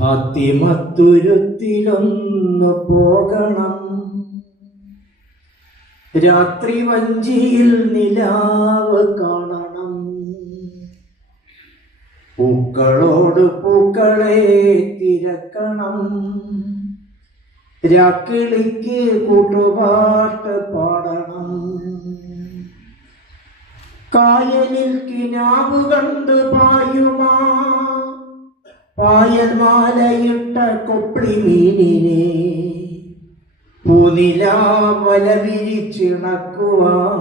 ഫാത്തിമത്തുരുത്തിലൊന്നു പോകണം. രാത്രി വഞ്ചിയിൽ നിലാവ് കാണണം. പൂക്കളോട് പൂക്കളെ തിരക്കണം. രാക്കിളിക്ക് കൂട്ടുപാട്ട് പാടണം. കായലിൽ കിനാവ് കണ്ട് പായുമാ പായൽ മാലയിട്ട കൊപ്പളി മീനിനെ പൂനിലാവല വിരിച്ചിണക്കുവാൻ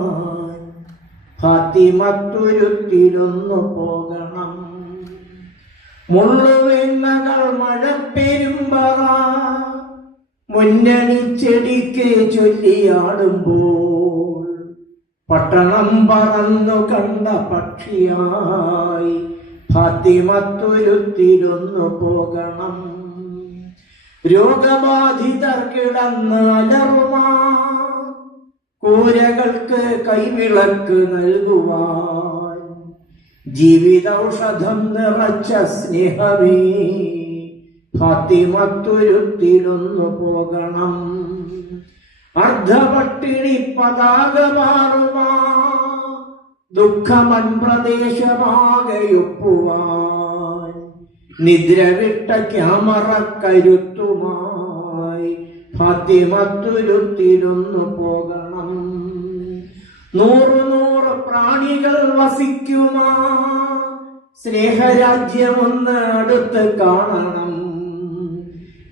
ഫാത്തിമത്തുരുത്തിലൊന്നു പോകണം. മുള്ളുവെണ്ണകൾ മഴ പെരുമ്പറ മുന്നണി ചെടിക്ക് ചൊല്ലിയാടുമ്പോൾ പട്ടണം പറന്നു കണ്ട പക്ഷിയായി ഫാത്തിമത്തുരുത്തിലൊന്നു പോകണം. രോഗബാധിതർ കിടന്ന് അലറുമാ കൂരകൾക്ക് കൈവിളക്ക് നൽകുവാൻ. ജീവിതൌഷധം നിറച്ച സ്നേഹമേ ഫാത്തിമത്തുരുത്തിരുന്നു പോകണം. അർദ്ധപട്ടിണി പതാക മാറുമാ ദുഃഖമൻ പ്രദേശമാകെയൊപ്പുവാൻ നിദ്രവിട്ട ക്യാമറ കരുത്തുമായി ഫാത്തിമത്തുരുത്തിലൊന്നു പോകണം. നൂറു നൂറ് പ്രാണികൾ വസിക്കുമാ. സ്നേഹരാജ്യമൊന്ന് അടുത്ത് കാണണം.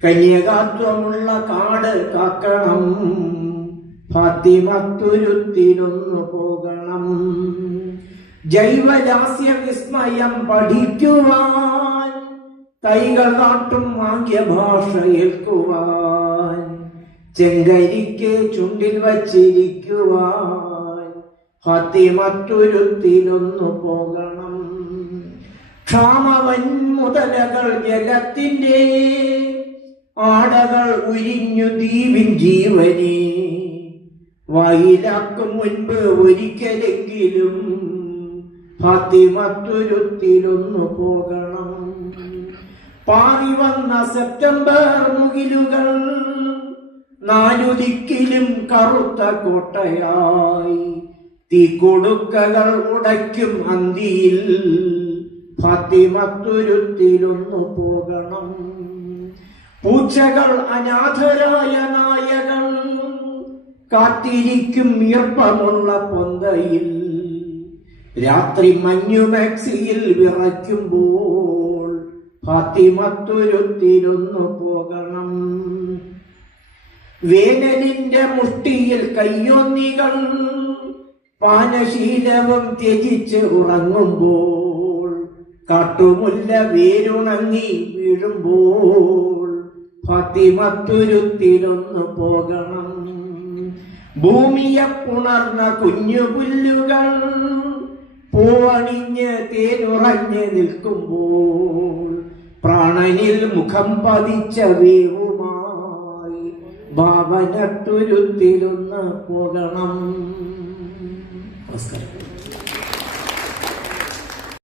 കന്യകാത്വമുള്ള കാട് കാക്കണം. ഫാത്തിമത്തുരുത്തിലൊന്നു പോകണം. ജൈവജാസ്യ വിസ്മയം പഠിക്കുവാൻ കൈകൾ നാട്ടും ആംഗ്യ ഭാഷ ഏൽക്കുവാൻ ചെങ്കരിക്ക് ചുണ്ടിൽ വച്ചിരിക്കുവാൻ ഫാത്തിമത്തുരുത്തിലൊന്നു പോകണം. ക്ഷാമവൻ മുതലകൾ ജലത്തിന്റെ ആടകൾ ഉരിഞ്ഞു ദീപിൻ ജീവനെ. വായിലാക്കും മുൻപ് ഒരിക്കലെങ്കിലും ഫാത്തിമത്തുരുത്തിലൊന്നു പോകണം. പാറി വന്ന സെപ്റ്റംബർ മുകിലുകൾ നാലുദിക്കിലും കറുത്ത കോട്ടയായി. തീ തീക്കൊടുക്കകൾ ഉടയ്ക്കും അന്തിയിൽ ഫാത്തിമത്തുരുത്തിലൊന്നു പോകണം. പൂച്ചകൾ അനാഥരായ നായകൾ കാത്തിരിക്കും ഈർപ്പമുള്ള പൊന്തയിൽ. രാത്രി മഞ്ഞു മാക്സിയിൽ വിറയ്ക്കുമ്പോൾ ഫാത്തിമത്തൊരുത്തിരുന്നു പോകണം. വേനലിന്റെ മുഷ്ടിയിൽ കയ്യൊന്നികൾ പാനശീലവും ത്യജിച്ച് ഉറങ്ങുമ്പോൾ കാട്ടുമുല്ല വേരുണങ്ങി വീഴുമ്പോൾ ഫാത്തിമത്തൊരുത്തിരുന്നു പോകണം. ഭൂമിയെ പുണർന്ന കുഞ്ഞു പുല്ലുകൾ പൂവണിഞ്ഞ് തേനുറഞ്ഞ് നിൽക്കുമ്പോൾ പ്രാണനിൽ മുഖം പതിച്ച വേവുമായി ഭാവനത്തുരുത്തിലൊന്ന് പോകണം. നമസ്കാരം.